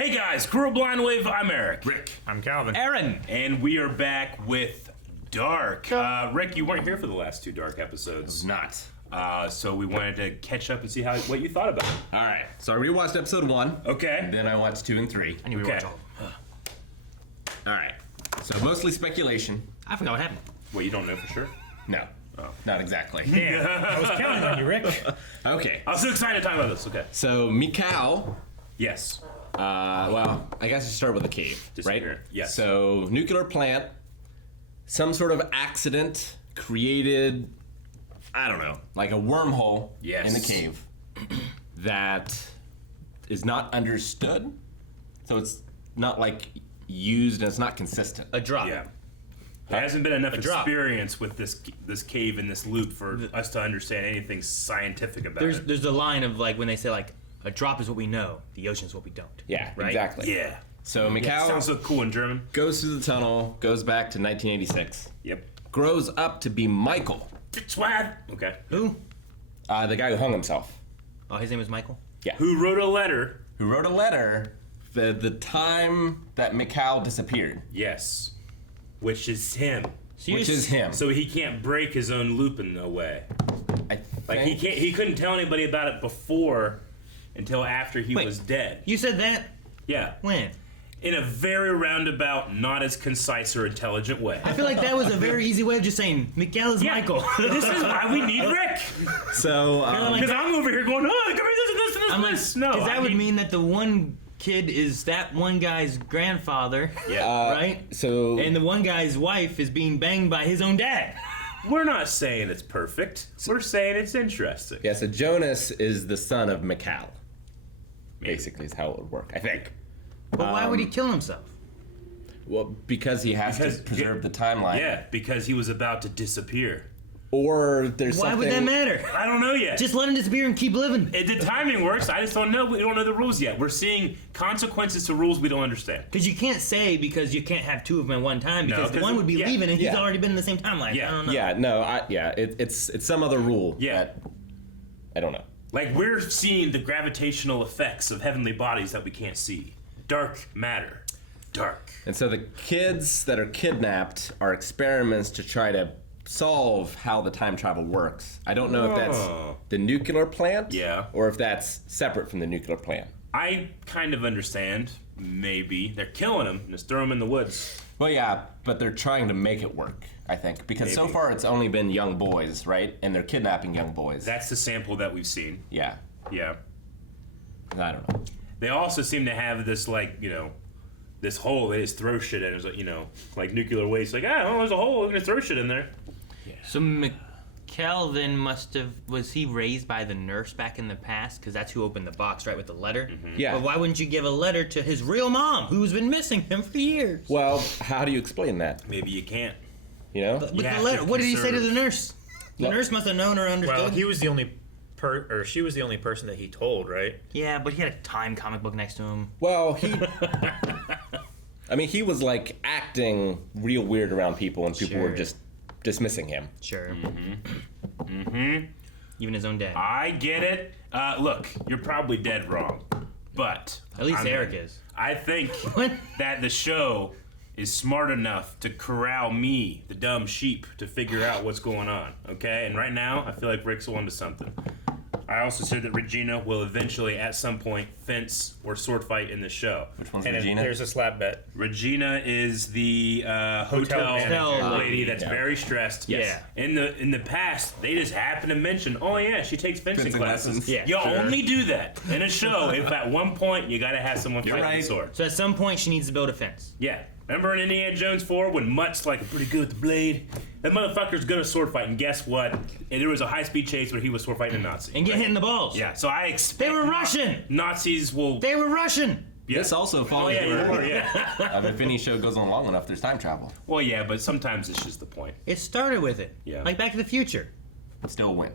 Hey guys, Cruel Blind Wave, I'm Eric. Rick. I'm Calvin. Aaron. And we are back with Dark. Rick, you weren't here for the last two Dark episodes. Not. So we wanted to catch up and see what you thought about it. All right. So I rewatched episode 1. Okay. Then I watched 2 and 3. I need to rewatch Okay. all of them. All right. So mostly speculation. I forgot what happened. Well, you don't know for sure? No. Oh. Not exactly. Yeah, I was counting on you, Rick. Okay. I was so excited to talk about this. Okay. So Mikau. Yes. Well, I guess you start with the cave, right? Disappear. Yes. So nuclear plant. Some sort of accident created. I don't know, like a wormhole Yes. in the cave that is not understood. So it's not like used and it's not consistent. A drop. Yeah. There hasn't been enough drop. experience with this cave and this loop for us to understand anything scientific about it. There's a line of like when they say like a drop is what we know, the ocean is what we don't. Yeah, Right? exactly. Yeah. So Mikau Sounds so cool in German. goes through the tunnel, goes back to 1986, Yep. grows up to be Michael, Swag. Okay. Who? the guy who hung himself, Oh, his name was Michael. Who wrote a letter? who wrote a letter the time that Mikau disappeared, Yes. Which is him. So which is him. So he can't break his own loop in no way. I Like think, he couldn't tell anybody about it before until after he Wait. was dead. You said that Yeah. when? In a very roundabout, not as concise or intelligent way. I feel like that was a very easy way of just saying Miguel is Michael. This is why we need Rick. So like- Because I'm over here going, oh, come here, this and this and this. I'm and like, this. No, because I that would mean that the one kid is that one guy's grandfather, Yeah. right? so And the one guy's wife is being banged by his own dad. We're not saying it's perfect. We're saying it's interesting. yeah, so Jonas is the son of Mikau. Basically, is how it would work. I think. But why would he kill himself? Well, because he has Because- to preserve the timeline. Yeah, because he was about to disappear. Or there's Why something. would that matter? I don't know yet. Just let him disappear and keep living. The timing works. I just don't know. We don't know the rules yet. We're seeing consequences to rules we don't understand. Because you can't say because you can't have two of them at one time because the 'cause- one would be yeah, leaving and he's yeah. already been in the same timeline. Yeah, I don't know. Yeah, no, it's some other rule. Yeah. that- I don't know. Like, we're seeing the gravitational effects of heavenly bodies that we can't see. Dark matter. Dark. And so the kids that are kidnapped are experiments to try to solve how the time travel works. I don't know if that's Oh. the nuclear plant, Yeah. or if that's separate from the nuclear plant. I kind of understand. Maybe. They're killing him and just throw him in the woods. Well, yeah, but they're trying to make it work, I think, because so Maybe. far it's only been young boys, right? And they're kidnapping young boys. That's the sample that we've seen. Yeah, Yeah. I don't know. They also seem to have this, like, this hole they just throw shit in. It's like, like nuclear waste. Like, there's a hole. We're going to throw shit in there. So Mikkel then was he raised by the nurse back in the past? Because that's who opened the box, right, with the letter? Yeah. But why wouldn't you give a letter to his real mom, who's been missing him for years? Well, how do you explain that? Maybe you can't. You know? With You the have letter, to what did he say to conserve. the nurse? The Well- nurse must have known or understood. Well, he was the only or she was the only person that he told, right? Yeah, but he had a Time comic book next to him. Well, I mean, he was like acting real weird around people, and people were Sure. just dismissing him. Sure. Even his own dad. I get it. Look, you're probably dead wrong. But. At least Eric is. I think What? that the show is smart enough to corral me, the dumb sheep, to figure out what's going on. Okay? And right now, I feel like Rick's onto something. I also said that Regina will eventually, at some point, fence or sword fight in the show. Which one's And Regina? there's a slap bet. Regina is the hotel manager. lady that's Yeah. very stressed. Yes. In the past, they just happen to mention, oh yeah, she takes fencing Fencing classes. lessons. Yeah, you sure. only do that in a show if at one point you got to have someone You're fight with right. a sword. So at some point she needs to build a fence. Yeah. Remember in Indiana Jones 4 when Mutt's like pretty good with the blade? That motherfucker's gonna sword fight, and guess what? There was a high-speed chase where he was sword fighting a Nazi. And get hit in the balls. Yeah, so I expect They were Russian! Nazis will. They were Russian! Yeah. This also Oh falls yeah, you where were, yeah. if any show goes on long enough, there's time travel. Well, yeah, but sometimes it's just the point. It started with it. Yeah. Like Back to the Future. Still win.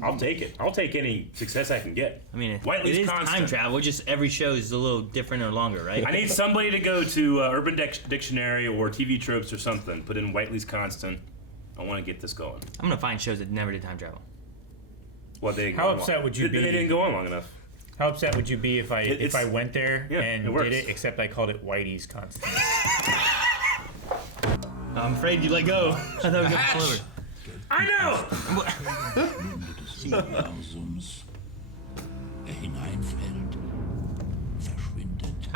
I'll take it. I'll take any success I can get. I mean, it Whiteley's is constant. time travel. Just every show is a little different or longer, right? I need somebody to go to Urban Dictionary or TV Tropes or something. Put in Whiteley's constant. I want to get this going. I'm gonna find shows that never did time travel. Well, they didn't How go on upset long. would you They be- didn't go on long enough. How upset would you be if I went there and it works. did it, except I called it Whitey's constantly? I'm afraid you let go. I thought it was gonna fall over. I know! des Universums, der hineinfällt, verschwindet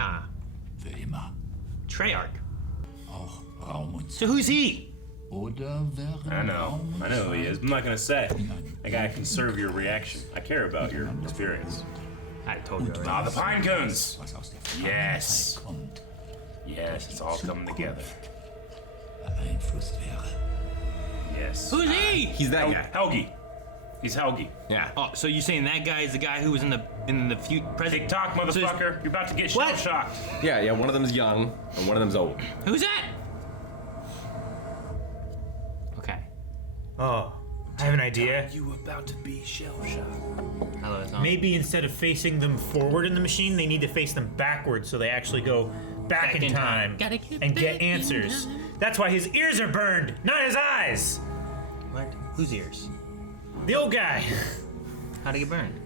für immer. Treyarch. Auch Raum und So who's he? Oder wäre I know Raum und who he is. I'm not gonna say. Zeit I gotta conserve your reaction. I care about your experience. I told you already. Ah, the pine cones! was aus der Yes. Vergangenheit kommt, Yes, it's all coming together. beeinflusst wäre. Yes. Who's he? He's that guy. Helgi. He's Helgi. Yeah. Oh, so you're saying that guy is the guy who was in the present? Tick tock, motherfucker. You're about to get What? shell shocked. Yeah. One of them's young and one of them's old. Who's that? Okay. Oh, I have an idea. You about to be shell shocked. Hello, it's on. Maybe instead of facing them forward in the machine, they need to face them backwards so they actually go back in time Gotta get and back get in answers. time. That's why his ears are burned, not his eyes. What? Whose ears? The old guy. How'd he get burned?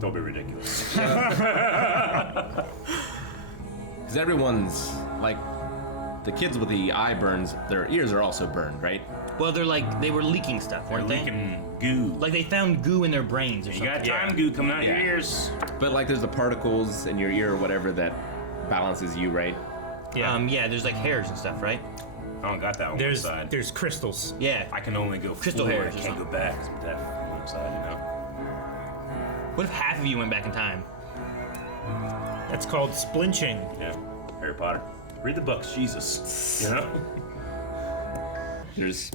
Don't be ridiculous. Because everyone's like, the kids with the eye burns, their ears are also burned, right? Well, they were leaking stuff, They're weren't they? leaking goo. Like they found goo in their brains or You something. got time goo coming out your Yeah. ears. But like, there's the particles in your ear or whatever that balances you, right? Yeah, there's like hairs and stuff, right? I don't got that on There's one side. there's crystals. Yeah. I can only go Crystal forward. hairs or I can't go something. back with that from one side, you know? What if half of you went back in time? That's called splinching. Yeah. Harry Potter. Read the books, Jesus. You know? There's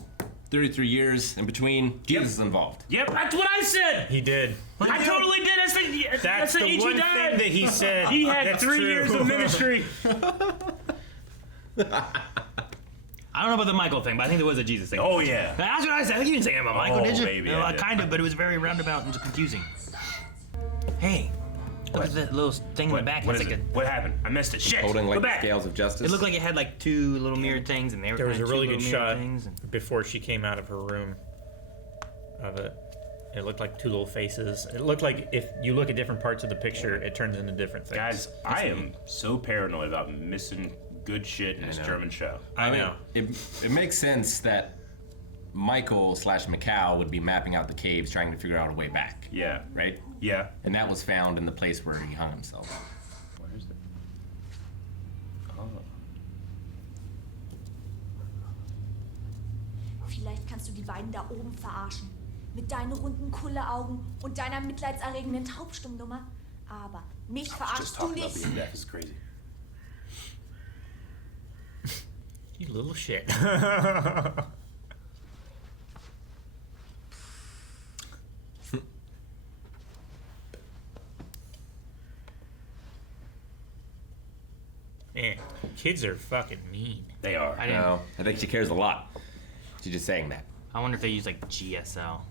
33 years in between. Jesus is involved. Yep, that's what I said! He did. I totally did. That's the the age one he died. thing that he said. He had That's 3 true. years of ministry. I don't know about the Michael thing, but I think there was a Jesus thing. Oh, yeah. That's what I said. I think you didn't say about Michael, Oh, did you? maybe No, I did. kind of, but it was very roundabout and confusing. Hey, look at that little thing in the back. What It's is like it? What happened? I missed it. Shit. Holding Go like the back. scales of justice. It looked like it had like two little mirrored things, and they were There was a kinda really two good little mirrored shot things, and- before she came out of her room of it. It looked like two little faces. It looked like if you look at different parts of the picture, it turns into different things. Guys, I am so paranoid about missing good shit in this know. German show. I know. It makes sense that Michael/Macau would be mapping out the caves, trying to figure out a way back. Yeah. Right? Yeah. And that was found in the place where he hung himself. Where is it? Oh. Vielleicht kannst du die beiden da oben verarschen. Mit deinen runden Kulleaugen und deiner mitleidserregenden Taubstummnummer. Aber mich Just verarschst du talking about nicht. being deaf is crazy. You little shit. Man, kids are fucking mean. They are. I didn't. No, I think she cares a lot. She's just saying that. I wonder if they use like GSL.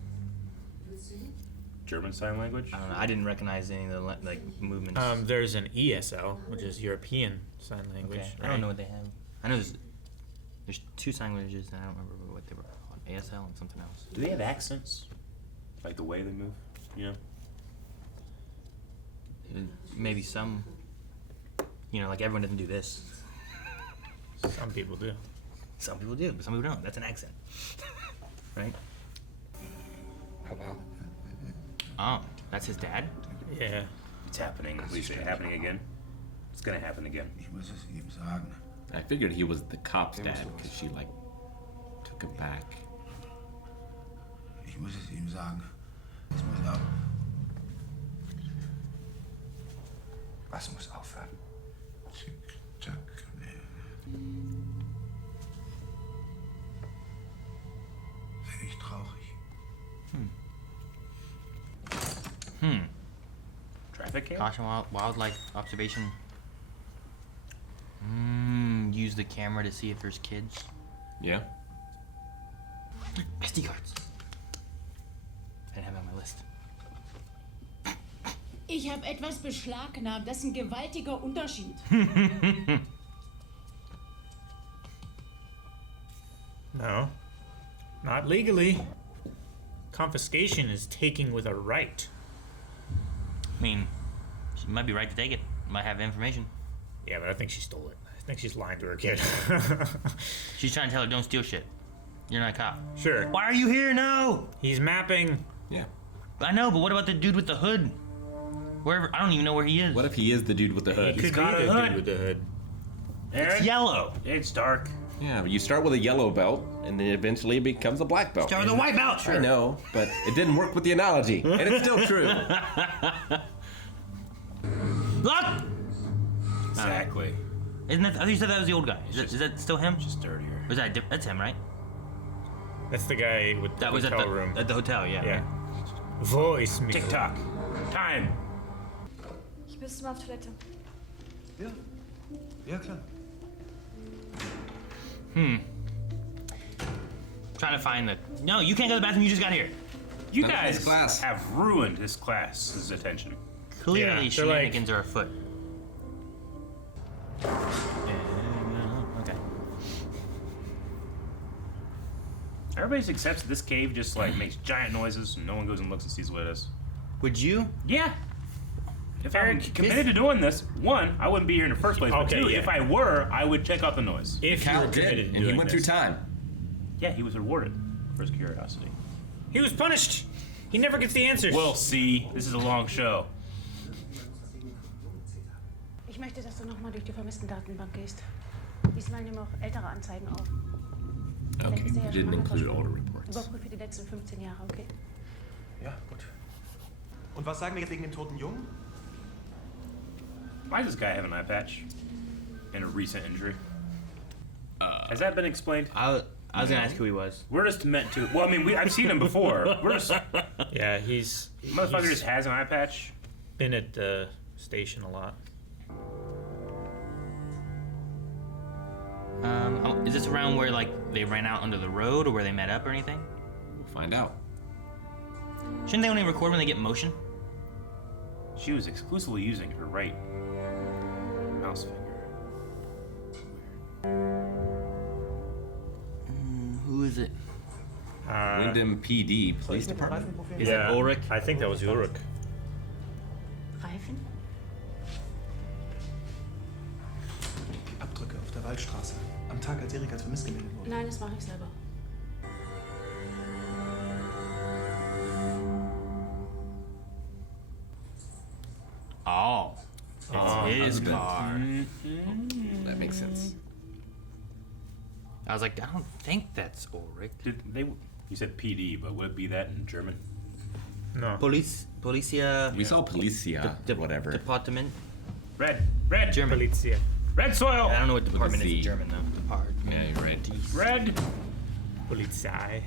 German Sign Language? I don't know. I didn't recognize any of the like movements. There's an ESL, which is European Sign Language. okay. I don't know what they have. I know there's two sign languages, and I don't remember what they were called. ASL and something else. Do they have accents? Like the way they move? You know? Maybe some. You know, like everyone doesn't do this. Some people do. Some people do, but some people don't. That's an accent, right? Oh, that's his dad. Yeah. It's happening. Is it happening again? It's gonna happen again. Ich muss es ihm sagen. I figured he was the cop's dad because she like took him back. Ich muss es ihm sagen. Es muss auf. Was muss aufhören? Zick, zack. Bin ich traurig? Traffic cam? Caution wildlife observation. Use the camera to see if there's kids. Yeah? SD cards. I didn't have it on my list. Ich habe etwas beschlagnahmt. Das ist ein gewaltiger Unterschied. No. Not legally. Confiscation is taking with a right. I mean, She might be right to take it. Might have information. Yeah, but I think she stole it. I think she's lying to her kid. She's trying to tell her, don't steal shit. You're not a cop. Sure. Why are you here? No! He's mapping. Yeah. I know, but what about the dude with the hood? Wherever, I don't even know where he is. What if he is the dude with the hood? He could got be a the hood. dude with the hood. Aaron, It's yellow. it's dark. Yeah, but you start with a yellow belt, and then eventually it becomes a black belt. Start with a white belt. I know, but it didn't work with the analogy, and it's still true. Look! Exactly. Isn't that? I thought you said that was the old guy. Is that still him? Just dirtier. Or is that that's him, right? That's the guy with the That was hotel room. at the hotel, yeah. Yeah. Wo ist Mikkel? TikTok. Time. Ich müsste mal auf Toilette. Ja. Ja, klar. Trying to find the. No, you can't go to the bathroom. You just got here. You Not guys this class. have ruined this class's attention. Clearly, Yeah, they're shenanigans are afoot. Okay. Everybody accepts this cave just like makes giant noises and no one goes and looks and sees what it is. Would you? Yeah. If I'm committed to doing this, one, I wouldn't be here in the first place. But Okay, two, yeah. if I were, I would check out the noise. If you Cal were did, committed to and he doing went this. through time. Yeah, he was rewarded for his curiosity. He was punished. He never gets the answers. We'll see. This is a long show. Ich möchte, dass du nochmal durch die Vermisstendatenbank gehst. Diesmal nimm auch ältere Anzeigen auf. Okay, Vielleicht ist er you ja schon didn't mal include verschwunden. older reports. Überprüfe die letzten 15 Jahre, okay? Ja, gut. Und was sagen wir jetzt wegen dem toten Jungen? Why does this guy have an eye patch? And a recent injury? Has that been explained? I was gonna ask who he was. We're just meant to. Well, I mean, I've seen him before. We're just. yeah, he's Motherfucker just has an eye patch. been at the station a lot. Is this around where like they ran out onto the road or where they met up or anything? We'll find out. Shouldn't they only record when they get motion? She was exclusively using her right mouse finger. Who is it? Wyndham PD Police Department. Is it Ulrich? I think that was Ulrich. Reifen? Die Abdrücke auf der Waldstraße. Am Tag, als Erik als vermisst gemeldet wurde. Nein, das mache ich selber. Oh. It's his husband. car. That makes sense. I was like, I don't think that's Ulrich. Did they? You said PD, but would it be that in German? No. Policia. We saw Policia, whatever. Department. Red, red, German. Polizia. red soil. I don't know what department is C. in German though. Department. Yeah, you're right. Red. Polizei, I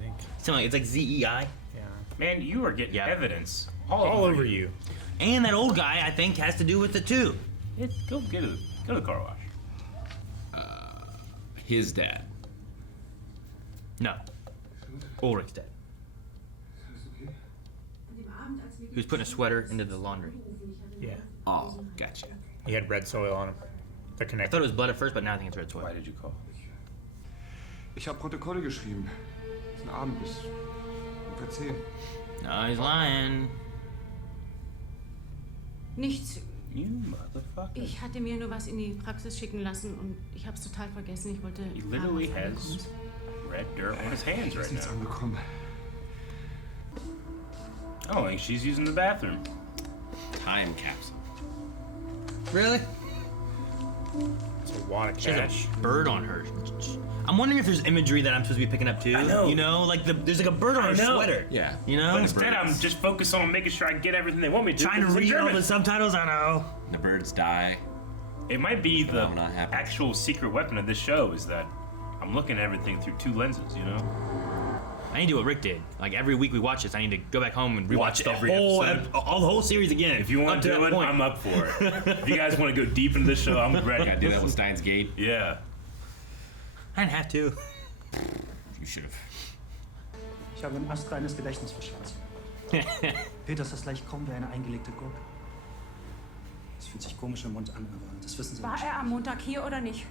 think. Something like, it's like ZEI. Yeah. Man, you are getting Yeah. evidence All over you. And that old guy, I think, has to do with it too. Go to the car wash. His dad. No. Ulrich's dead. He was putting a sweater into the laundry. Yeah. Oh, gotcha. He had red soil on him. The I connect. thought it was blood at first, but now I think it's red soil. Why did you call? Ich habe Protokolle geschrieben. Diesen Abend bis ungefähr 10. No, he's lying. Nichts. You motherfucker. Ich hatte mir nur was in die Praxis schicken lassen und ich habe es total vergessen. Ich wollte. He literally fragen, was has red dirt on his hands right Nichts now. angekommen. I don't think she's using the bathroom. Time capsule. Really? It's a wad of She has cash. a bird on her. I'm wondering if there's imagery that I'm supposed to be picking up too. I know. You know, like there's like a bird on I her know. sweater. Yeah. You know? But instead, I'm just focused on making sure I get everything they want me to. Trying to because it's in read all German. the subtitles. I know. The birds die. It might be the Phenomenon happens. actual secret weapon of this show is that I'm looking at everything through two lenses, you know? I need to do what Rick did. Like every week we watch this, I need to go back home and rewatch Watch the every whole episode. the whole series again. If you want up to do that it, point. I'm up for it. If you guys want to go deep into this show, I'm ready. Gotta do that with Steins Gate. Yeah. I didn't have to. You should have. Ich habe im Ast deines Gedächtnisses verschwatzt. Peter ist das gleich kaum wie eine eingelegte Gurke. Es fühlt sich komisch im Mund an, aber das wissen Sie War nicht. er am Montag hier oder nicht?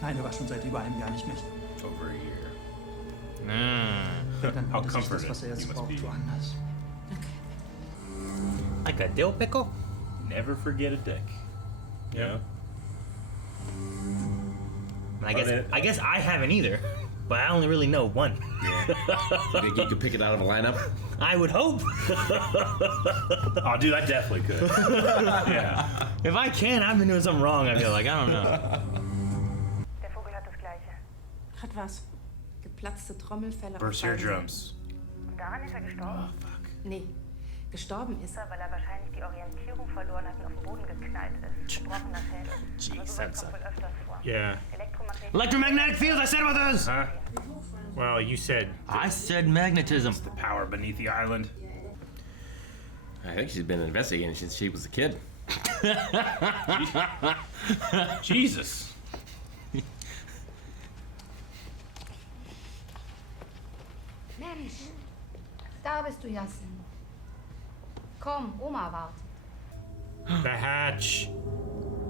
Nein, er war schon seit über einem Jahr nicht mehr. Over a year. Dann How holt er sich comforted das, was er you jetzt must braucht, be. woanders. Like a dill pickle? Never forget a dick. You know? I guess I haven't either, but I only really know one. You think you could pick it out of a lineup? I would hope. Oh, dude, I definitely could. Yeah. If I can, I've been doing something wrong, I feel like. I don't know. Der Vogel hat das Gleiche. Hat was? Geplatzte Trommelfelle. Burst eardrums. Und daran ist er gestorben? Oh, fuck. Nee. Gestorben ist er, weil er wahrscheinlich die Orientierung verloren hat und auf den Boden geknallt ist. Gebrochener Schädel. Jeez, das kommt wohl öfters vor. Yeah. Electromagnetic fields, I said about those! Huh? Well, you said. I said magnetism. The power beneath the island. I think she's been investigating since she was a kid. Jesus. Mensch, da bist du, Yasin. Komm, Oma wartet. The hatch.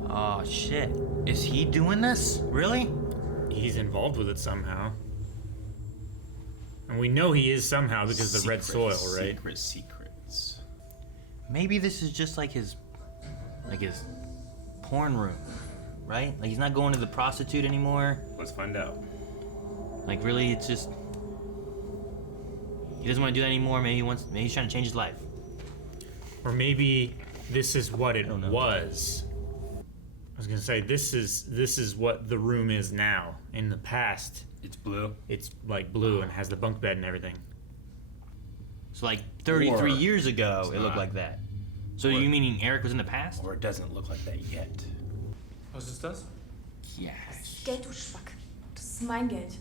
Oh, shit. Is he doing this? Really? He's involved with it somehow. And we know he is somehow because of the red soil, right? Secrets. Maybe this is just like his porn room, right? Like he's not going to the prostitute anymore. Let's find out. Like really, it's just he doesn't want to do that anymore. Maybe he's trying to change his life. Or maybe this is what it was. I was gonna say this is what the room is now. In the past, it's blue. It's like blue and has the bunk bed and everything. So like 33 years ago, it looked like that. So you meaning Eric was in the past? Or it doesn't look like that yet. Was ist das? Yes. Geld, du Schwack. Das ist mein Geld.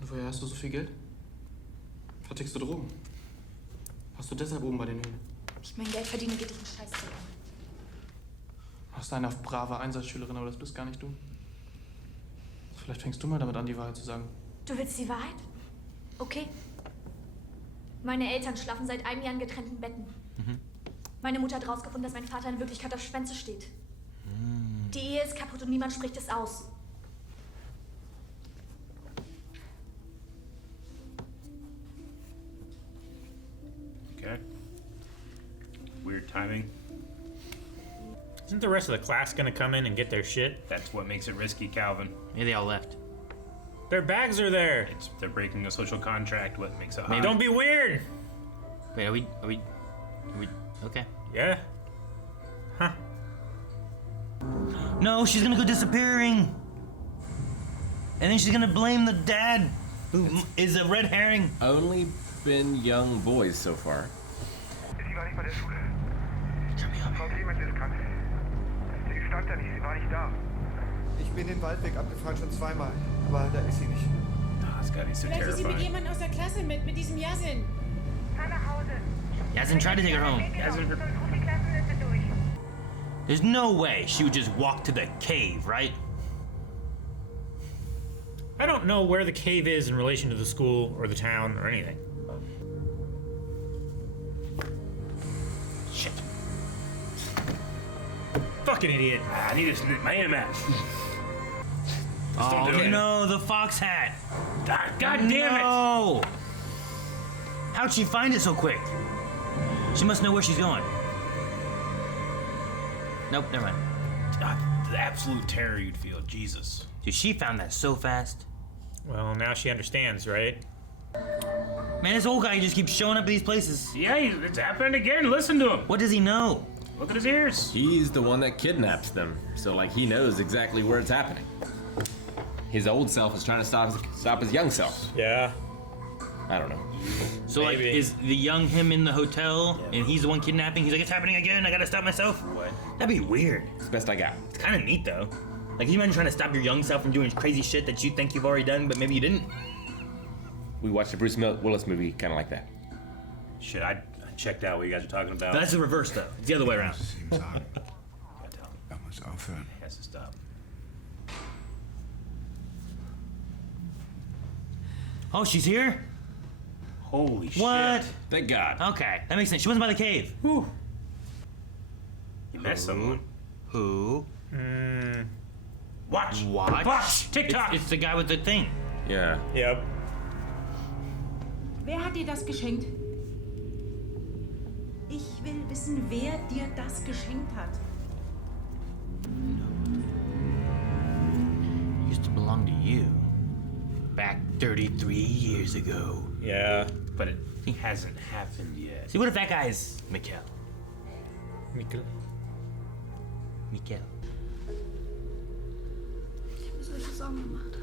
Und woher hast du so viel Geld? Vertickst du Drogen? Hast du deshalb oben bei den Höhlen? Ich mein Geld verdiene, geht dich einen Scheiß zu. Hast du eine auf brave Einsatzschülerin, aber das bist gar nicht du. Vielleicht fängst du mal damit an, die Wahrheit zu sagen. Du willst die Wahrheit? Okay. Meine Eltern schlafen seit einem Jahr in getrennten Betten. Meine Mutter hat rausgefunden, dass mein Vater in Wirklichkeit auf Schwänze steht. Die Ehe ist kaputt und niemand spricht es aus. Okay. Weird timing. Isn't the rest of the class gonna come in and get their shit? That's what makes it risky, Calvin. Maybe they all left. Their bags are there. They're breaking a social contract. What makes it hot? Don't be weird. Wait, are we okay? Yeah. Huh. No, she's gonna go disappearing. And then she's gonna blame the dad, who is a red herring. Only been young boys so far. Sie war nicht bei der Schule. Frau Clemens ist krank. Sie stand da nicht, sie war nicht da. Ich bin den Waldweg abgefahren schon zweimal, aber da ist sie nicht. Oh, it's gotta be so Vielleicht ist sie mit terrifying. jemandem aus der Klasse mit diesem Yasin. Fahr nach Hause. Yasin tried to take her home. Ruf die Klassenliste durch. There's no way she would just walk to the cave, right? I don't know where the cave is in relation to the school or the town or anything. Shit. Fucking idiot. I need my map. Oh, do it. no, the fox hat. God damn it! No! How'd she find it so quick? She must know where she's going. Nope, never mind. God, the absolute terror you'd feel. Jesus. Dude, she found that so fast. Well, now she understands, right? Man, this old guy just keeps showing up at these places. Yeah, it's happening again. Listen to him. What does he know? Look at his ears. He's the one that kidnaps them, so like he knows exactly where it's happening. His old self is trying to stop his young self. Yeah. I don't know. So, like, Maybe. is the young him in the hotel, and he's the one kidnapping? He's like, it's happening again, I gotta stop myself? What? That'd be weird. It's the best I got. It's kind of neat, though. Like, can you imagine trying to stop your young self from doing crazy shit that you think you've already done, but maybe you didn't? We watched a Bruce Willis movie kind of like that. Shit, I checked out what you guys are talking about. That's the reverse, though. It's the other way around. Er muss aufhören. He has to stop. Oh, she's here? Holy What? shit. Thank God. Okay, that makes sense. She wasn't by the cave. You met someone. Who? Watch. Watch? Watch. TikTok. It's the guy with the thing. Yeah. Yep. Wer hat dir das geschenkt? Ich will wissen, wer dir das geschenkt hat. Used to belong to you. Back 33 years ago. Yeah. But it hasn't happened yet. See, what if that guy's Mikkel? Mikkel. Mikkel. Ich habe mir solche Sorgen gemacht.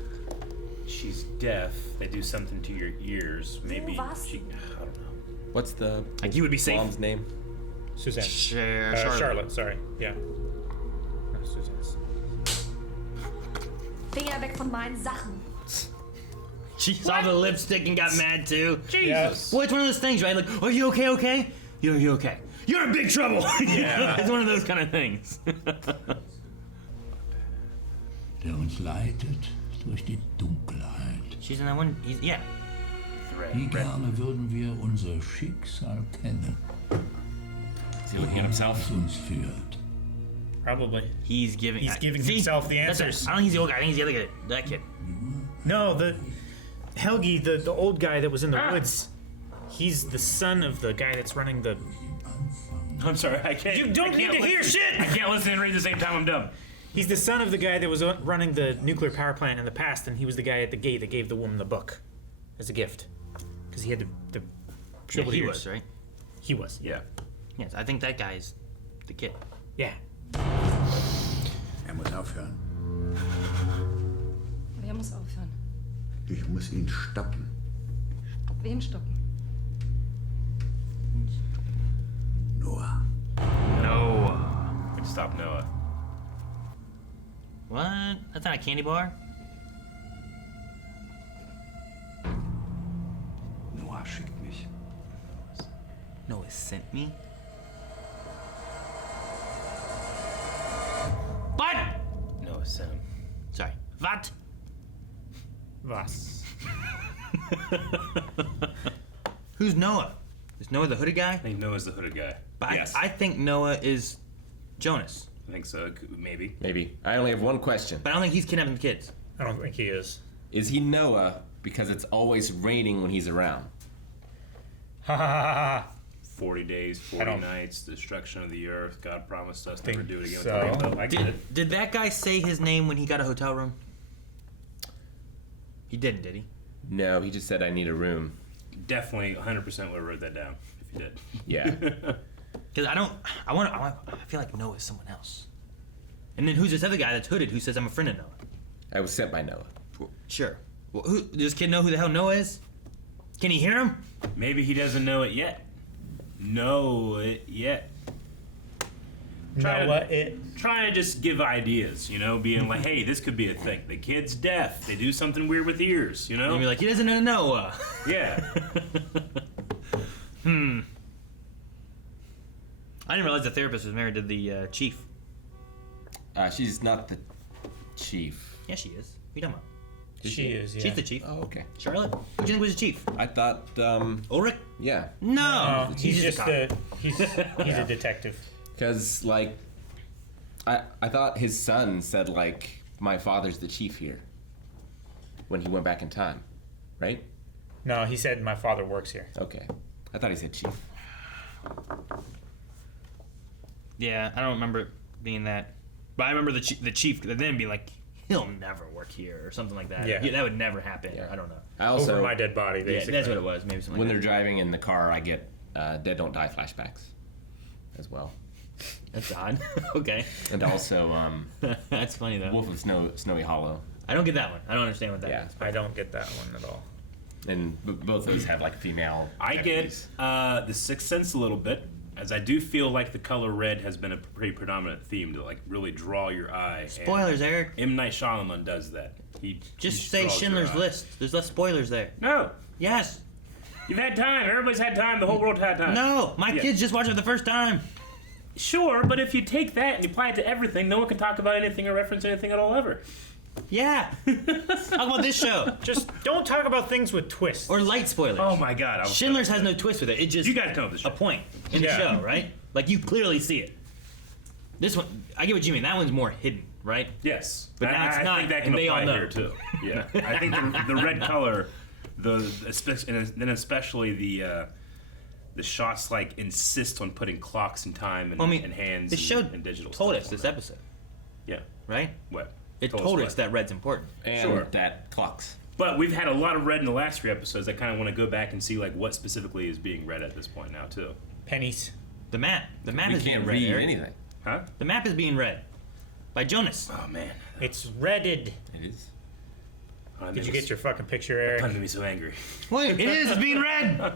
She's deaf. They do something to your ears. Maybe was? she. I don't know. What's the Like, you would be safe. mom's name? Suzanne. Charlotte. Sorry. Yeah. No, Suzanne's. Finger weg von meinen Sachen. She saw the lipstick and got mad too. Jesus. Well, it's one of those things, right? Like, are you okay? Okay? You're okay. You're in big trouble. Yeah. It's one of those kind of things. Der uns leitet durch die Dunkelheit. She's in that one. Yeah. Wie gerne würden wir unser Schicksal kennen. Is he looking at himself? Was uns führt. Probably. He's giving See, himself the that's it. answers. I don't think he's the old guy. I think he's the other kid. That kid. No, the Helgi, the old guy that was in the woods. He's the son of the guy that's running the. I'm sorry, I can't. You don't I need can't to hear listen. shit! I can't listen and read at the same time. I'm dumb. He's the son of the guy that was running the nuclear power plant in the past, and he was the guy at the gate that gave the woman the book as a gift. Because he had the Yeah, trouble he ears. was, right? He was. Yeah. Yes, I think that guy's the kid. Yeah. Muss aufhören. Wer muss aufhören? Ich muss ihn stoppen. Wen stoppen? Noah. Noah. We can stop Noah. What? That's not a candy bar? Noah schickt mich. Noah sent me? What? Noah sent him. Sorry. What? Was. Who's Noah? Is Noah the hooded guy? I think Noah's the hooded guy. But Yes. I think Noah is Jonas. I think so. Maybe. Maybe. I only have one question. But I don't think he's kidnapping the kids. I don't think he is. Is he Noah because it's always raining when he's around? Ha ha ha ha. 40 days, I 40 don't- nights, destruction of the earth. God promised us Think never do it again so. with the rainbow. I get it. Did that guy say his name when he got a hotel room? He didn't, did he? No, he just said I need a room. Definitely 100% would have wrote that down if you did. Yeah. Because I feel like Noah's someone else. And then who's this other guy that's hooded who says I'm a friend of Noah? I was sent by Noah. Sure. Well, does this kid know who the hell Noah is? Can he hear him? Maybe he doesn't know it yet. Know it yet. Trying to just give ideas, being like, hey, this could be a thing. The kid's deaf. They do something weird with ears, And you're like, he doesn't know Noah. Yeah. I didn't realize the therapist was married to the chief. She's not the chief. Yeah, she is. What are you talking about? She is, yeah. She's the chief. Oh, okay. Charlotte? Who do you think was the chief? I thought, Ulrich? yeah. No! He's just a cop. he's a detective. Because, like, I thought his son said, like, my father's the chief here. When he went back in time. Right? No, he said my father works here. Okay. I thought he said chief. Yeah, I don't remember it being that. But I remember the chief then be like, he'll never work here or something like that. Yeah. That would never happen. Yeah. I don't know. I also, Over my dead body, basically. Yeah, that's what it was. Maybe something when like they're driving in the car, I get Dead Don't Die flashbacks as well. That's odd. Okay. And also, That's funny though. Wolf of Snowy Hollow. I don't get that one. I don't understand what that Yeah. is. I don't get that one at all. And both those have, like, female. I deputies. get The Sixth Sense a little bit, as I do feel like the color red has been a pretty predominant theme to, like, really draw your eye. Spoilers, and Eric. M. Night Shyamalan does that. He Just say draws your Schindler's eye. List. There's less spoilers there. No. Yes. You've had time. Everybody's had time. The whole world had time. No. My Yeah. kids just watched it the first time. Sure, but if you take that and you apply it to everything, no one can talk about anything or reference anything at all ever. Yeah. Talk about this show. Just don't talk about things with twists. Or light spoilers. Oh my god. Schindler's has no twist with it. It just You guys come up with the a show. point in the Yeah. show, right? Like you clearly see it. This one, I get what you mean. That one's more hidden, right? Yes. But now it's I not, think that can and they apply all know. here too. Yeah. I think the red color, and then especially the the shots like insist on putting clocks and time and, and hands this show and digital told stuff us on this that. episode. Yeah. Right? What? It told us that red's important. And that clocks. But we've had a lot of red in the last 3 episodes. I kind of want to go back and see like what specifically is being read at this point now too. Pennies. The map. The map We is being can't read. read Eric. anything. Huh? The map is being read by Jonas. Oh man. It's redded. It is. Did you get your fucking picture, Eric? That made me so angry. Wait, it is. It's being read.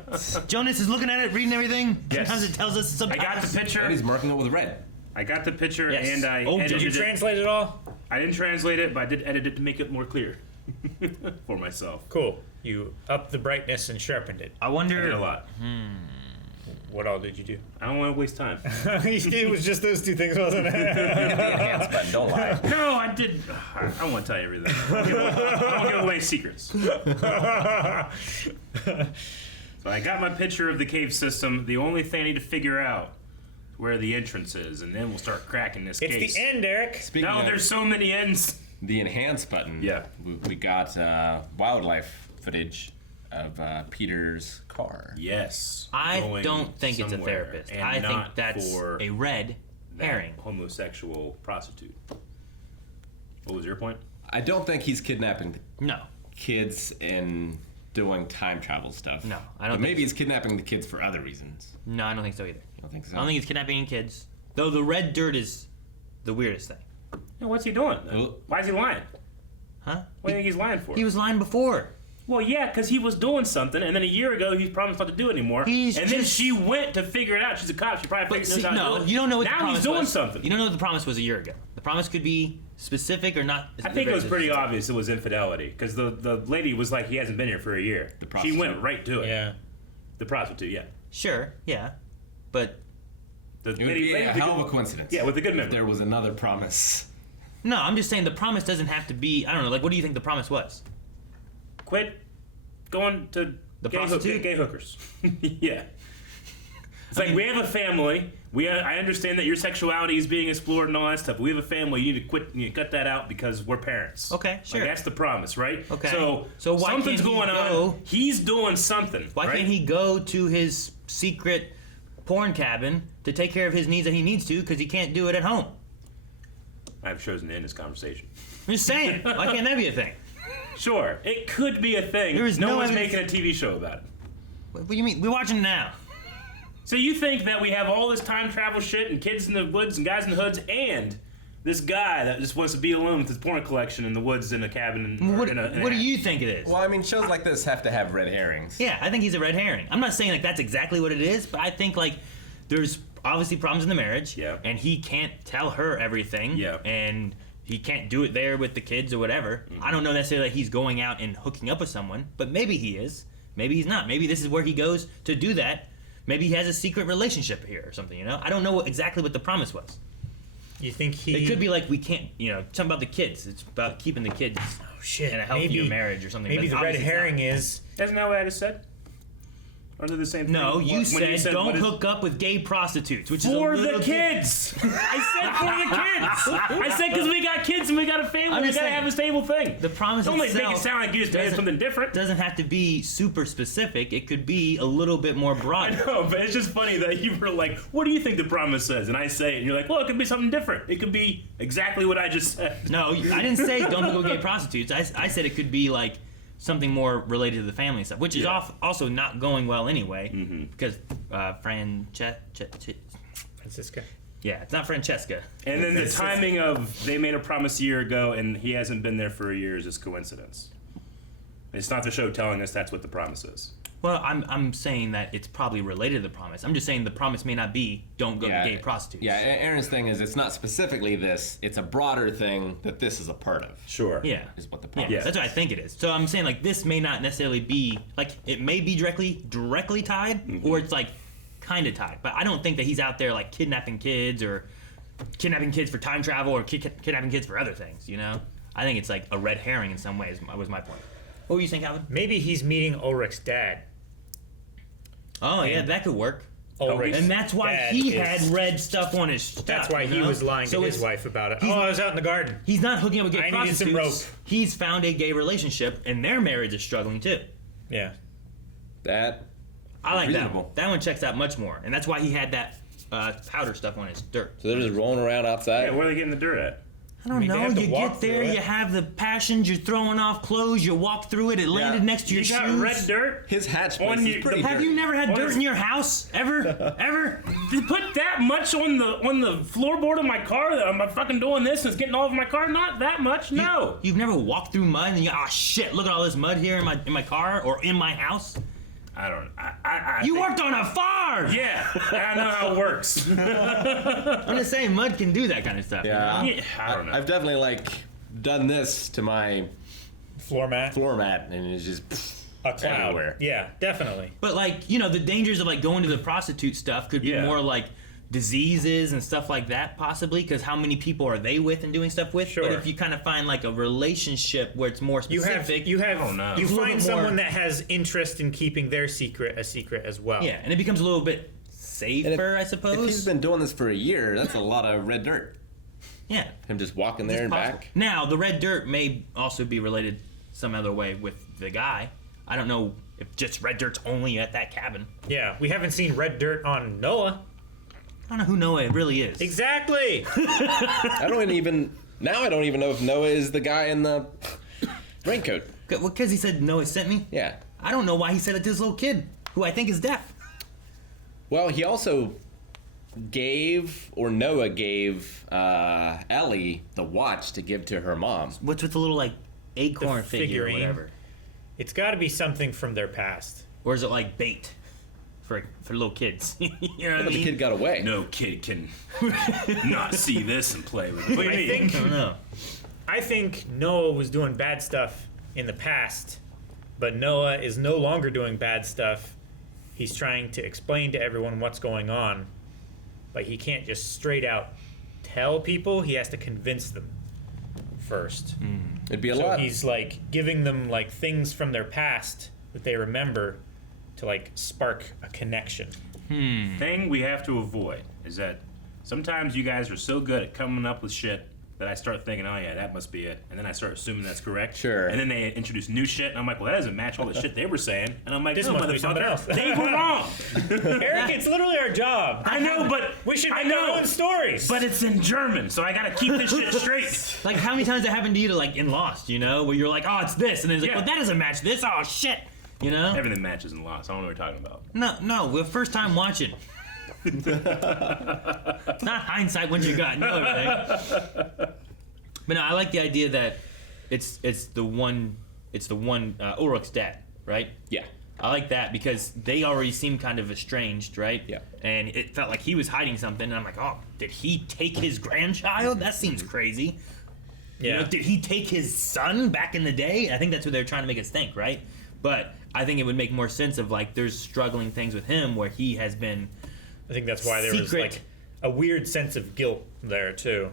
Jonas is looking at it, reading everything. Yes. Sometimes it tells us. Sometimes I got the picture. And he's marking it with red. I got the picture Yes. and I Oh, edited Did you it. translate it all? I didn't translate it, but I did edit it to make it more clear for myself. Cool. You upped the brightness and sharpened it. I I wonder. did a lot. What all did you do? I don't want to waste time. It was just those 2 things, wasn't it? Enhance button, don't lie. No, I did. I don't want to tell you everything. I won't give away secrets. So I got my picture of the cave system. The only thing I need to figure out is where the entrance is, and then we'll start cracking this case. It's the end, Eric. Speaking No, of there's so many ends. the enhance button, Yeah. we got wildlife footage of Peter's car. Yes. I going don't think it's a somewhere, therapist. and I think not that's for a red that herring. homosexual prostitute. What was your point? I don't think he's kidnapping No. kids and doing time travel stuff. No, I But don't. maybe think he's kidnapping the kids for other reasons. so. No, I don't think so either. I don't think so. I don't think he's kidnapping kids. Though the red dirt is the weirdest thing. Yeah, what's he doing? Well- Why is he lying? Huh? What do you think he's lying for? He was lying before. Well, yeah, because he was doing something, and then a year ago he promised not to do it anymore. He's and then just- she went to figure it out. She's a cop. She probably But knows see, how to no, do it. you don't know what the now promise he's doing was. something. You don't know what the promise was a year ago. The promise could be specific or not. I think it was pretty obvious it was infidelity because the lady was like, he hasn't been here for a year. The She prostitute. went right to it. Yeah. The prostitute, yeah. Sure, yeah, but The It would be a with the hell of good- a coincidence. Yeah, with the good if memory. there was another promise. no, I'm just saying the promise doesn't have to be. I don't know. Like, what do you think the promise was? Quit going to The gay, prostitute? gay hookers. Yeah. It's like, we have a family. I understand that your sexuality is being explored and all that stuff. But we have a family. You need to quit. You cut that out because we're parents. Okay, sure. Like, that's the promise, right? Okay. So why something's can't he going go- on. He's doing something. Why right? can't he go to his secret porn cabin to take care of his needs that he needs to because he can't do it at home? I've chosen to end this conversation. I'm just saying. Why can't that be a thing? Sure, it could be a thing. There is no one's evidence- making a TV show about it. What do you mean? We're watching it now. So you think that we have all this time travel shit and kids in the woods and guys in the hoods and this guy that just wants to be alone with his porn collection in the woods in a cabin? What, in a what do you think it is? Well, I mean, shows like this have to have red herrings. Yeah, I think he's a red herring. I'm not saying like that's exactly what it is, but I think like there's obviously problems in the marriage. Yeah. And he can't tell her everything. Yeah. And he can't do it there with the kids or whatever. I don't know necessarily that he's going out and hooking up with someone, but maybe he is. Maybe he's not. Maybe this is where he goes to do that. Maybe he has a secret relationship here or something, you know? I don't know exactly what the promise was. You think he? It could be like we can't, something about the kids. It's about keeping the kids shit. in a healthier maybe, marriage or something. Maybe but the red obviously it's herring not. is. Isn't that what I just said? Or they the same thing? No, you When said don't what is- hook up with gay prostitutes, which For is a the little kids! I said for the kids! I said because we got kids and we got a family, I'm we just gotta saying, have a stable thing. The promise Don't make itself it sound like you just made doesn't- something different. Doesn't have to be super specific. It could be a little bit more I broad. know, but it's just funny that you were like, what do you think the promise says? And I say it, and you're like, well, it could be something different. It could be exactly what I just said. No, I didn't say don't go gay prostitutes. I said it could be like something more related to the family stuff, which is also not going well anyway, because Franziska. Yeah, it's not Francesca. And then the timing of they made a promise a year ago and he hasn't been there for a year is just coincidence. It's not the show telling us that's what the promise is. Well, I'm saying that it's probably related to the promise. I'm just saying the promise may not be don't go to gay prostitutes. Yeah, Aaron's thing is it's not specifically this. It's a broader thing that this is a part of. Sure. Yeah. Is what the Yeah, promise that's what I think it is. So I'm saying like this may not necessarily be like it may be directly tied, or it's like kind of tied. But I don't think that he's out there like kidnapping kids or kidnapping kids for time travel or kidnapping kids for other things. You know, I think it's like a red herring in some ways. Was my point. What were you saying, Calvin? Maybe he's meeting Ulrich's dad. Oh yeah, that could work. Ulrich's and that's why dad he is- had red stuff on his stuff. That's why he was lying to his wife about it. Oh, I was out in the garden. He's not hooking up with gay I needed prostitutes. some rope. He's found a gay relationship, and their marriage is struggling too. Yeah. That I like Reasonable. that. That one checks out much more, and that's why he had that powder stuff on his dirt. So they're just rolling around outside. Yeah, where are they getting the dirt at? I don't know. have to You walk get there, through it. you have the passions, you're throwing off clothes, you walk through it, it landed next to your You got shoes. red dirt? His hatch place On is you- pretty Have dirty. you never had On dirt his- in your house? Ever? Ever? You put that much on the floorboard of my car that I'm fucking doing this and it's getting all over my car? Not that much, no. You've never walked through mud and you oh shit, look at all this mud here in my car or in my house? I don't. You worked on a farm! Yeah, I know how it works. I'm just saying mud can do that kind of stuff. Yeah. You know? Yeah, I don't know. I've definitely done this to my Floor mat. floor mat, and it's just A cloud. everywhere. Yeah, definitely. But the dangers of going to the prostitute stuff could be Yeah. more like diseases and stuff like that possibly, because how many people are they with and doing stuff with? Sure. But if you kind of find a relationship where it's more specific, You don't know. find It's a little bit someone more- that has interest in keeping their secret a secret as well. yeah, and it becomes a little bit And safer, I If he's suppose. been doing this for a year, that's a lot of red dirt. Yeah. Him just walking there It's and possible. back. Now, the red dirt may also be related some other way with the guy. I don't know if just red dirt's only at that cabin. Yeah, we haven't seen red dirt on Noah. I don't know who Noah really is. Exactly. I don't even know if Noah is the guy in the raincoat. Because he said Noah sent me? Yeah. I don't know why he said it to this little kid, who I think is deaf. Well, he also Noah gave Ellie the watch to give to her mom. What's with the little acorn The figure or figurine. whatever? It's got to be something from their past. Or is it bait for little kids? You know what I But the mean? kid got away. No kid can not see this and play with it. What do you I mean? think I don't know. I think Noah was doing bad stuff in the past, but Noah is no longer doing bad stuff. He's trying to explain to everyone what's going on, but he can't just straight out tell people. He has to convince them first. It'd be a So lot. he's giving them things from their past that they remember to spark a connection. Thing we have to avoid is that sometimes you guys are so good at coming up with shit that I start thinking, oh yeah, that must be it, and then I start assuming that's correct. Sure. And then they introduce new shit, and I'm like, well, that doesn't match all the shit they were saying, and I'm like, This no, must be something motherfucker, else. they were wrong. Eric, it's literally our job. I know, but We should I make our know, own stories. but it's in German, so I gotta keep this shit straight. How many times that happened to you in Lost, where you're like, oh, it's this, and then it's Yeah. well, that doesn't match this, oh, shit. You know? Everything matches in Lost. I don't know what you're talking about. No, we're first time watching. Not hindsight once you got know everything. But no, I like the idea that it's the one Ulrich's dad, right? Yeah. I like that because they already seem kind of estranged, right? Yeah. And it felt like he was hiding something, and I'm like, oh, did he take his grandchild? That seems crazy. You know, did he take his son back in the day? I think that's what they're trying to make us think, right? But I think it would make more sense of there's struggling things with him where he has been. I think that's why there was a weird sense of guilt there too,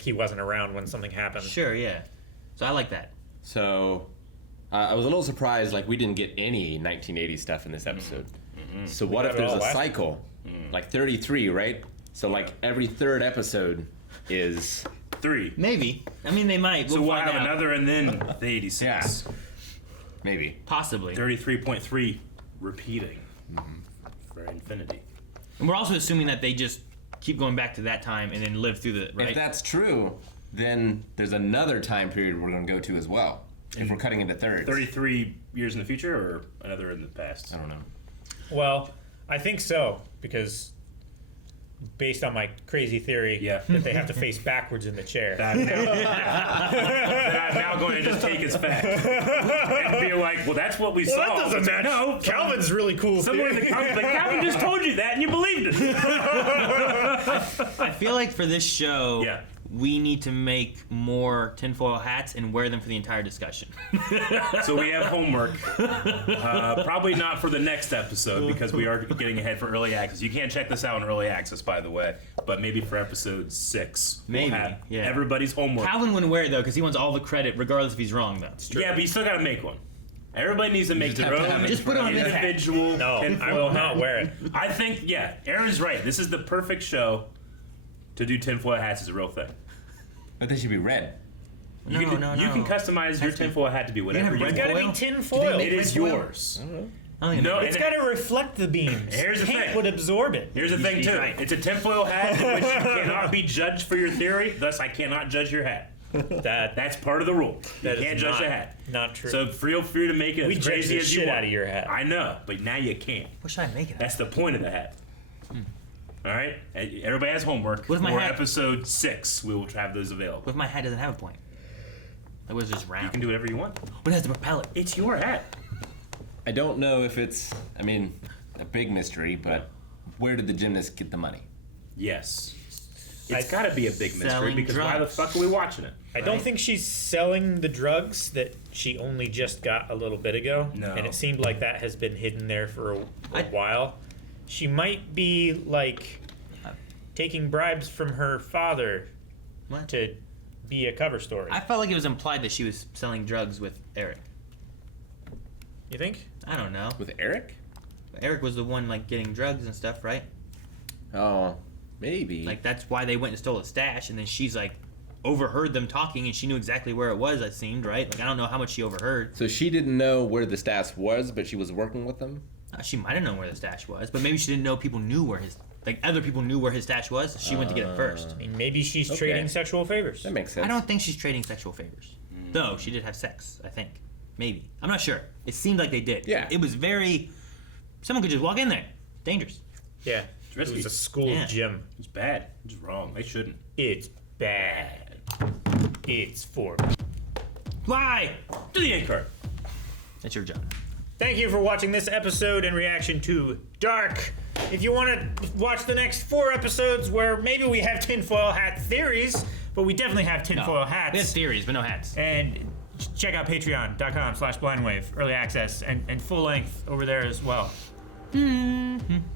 he wasn't around when something happened. Sure, yeah. So I like that. So I was a little surprised we didn't get any 1980 stuff in this episode. So what if got it there's all a last- cycle? 33, right? So every third episode is 3. Maybe. I mean, they might. So we'll find have out. another and then the 86. maybe. Possibly. 33.3 repeating for infinity. And we're also assuming that they just keep going back to that time and then live through the right. If that's true, then there's another time period we're going to go to as well. If we're cutting into thirds. 33 years in the future or another in the past? I don't know. Well, I think so because based on my crazy theory that they have to face backwards in the chair. That I'm now going to just take as fact and be like, well, that's what we saw. That doesn't match. No, Calvin's really cool. Someone in the comments like, Calvin just told you that and you believed it. I feel like for this show, Yeah. we need to make more tinfoil hats and wear them for the entire discussion. So we have homework. Probably not for the next episode because we are getting ahead for early access. You can't check this out in early access, by the way, but maybe for episode 6. Maybe, we'll have yeah. everybody's homework. Calvin wouldn't wear it though because he wants all the credit, regardless if he's wrong. Though. Yeah, but you still got to make one. Everybody needs to make just their have to own have it. Just put it on this hat. individual. No, I tinfoil will hat. not wear it. I think, yeah, Aaron's right. This is the perfect show to do tinfoil hats as a real thing. But they should be red. You No, can, no, you no. can customize your tinfoil hat to be whatever have you red want. Gotta foil? be tin foil. It is yours. It's got to reflect the beams. Here's the Paint thing. would absorb it. Here's the thing, too. right. It's a tinfoil hat in which you cannot be judged for your theory, thus I cannot judge your hat. That's part of the rule. You can't judge a hat. Not true. So feel free to make it We as judge crazy the as you shit want. out of your hat. I know, but now you can't. What should I make it? That's the point of the hat. All right? Everybody has homework. What if my For hat- episode 6, we will have those available. What if my hat doesn't have a point? It was just round. You can do whatever you want. But it has to propel it. It's your hat. I don't know if it's, I mean, a big mystery, but where did the gymnast get the money? Yes. It's got to be a big mystery Selling because why the drugs. fuck are we watching it? I don't think she's selling the drugs that she only just got a little bit ago. No. And it seemed like that has been hidden there for a while. She might be, like, taking bribes from her father to be a cover story. I felt like it was implied that she was selling drugs with Eric. You think? I don't know. With Eric? Eric was the one, like, getting drugs and stuff, right? Oh, maybe. Like, that's why they went and stole a stash, and then she's, like, overheard them talking, and she knew exactly where it was, it seemed, right? Like, I don't know how much she overheard. So she didn't know where the stash was, but she was working with them? She might have known where the stash was, but maybe she didn't know people knew where his... Like, other people knew where his stash was. She went to get it first. I mean, maybe she's trading sexual favors. That makes sense. I don't think she's trading sexual favors. Though, she did have sex, I think. Maybe. I'm not sure. It seemed like they did. Yeah. It was very... Someone could just walk in there. Dangerous. Yeah. It's risky. It was a school Yeah. gym. It's bad. It's wrong. They shouldn't. It's bad. It's for... Why? Do the end card. That's your job. Thank you for watching this episode in reaction to Dark. If you want to watch the next 4 episodes where maybe we have tinfoil hat theories, but we definitely have tinfoil hats. We have theories, but no hats. And check out patreon.com/blindwave, early access, and full length over there as well.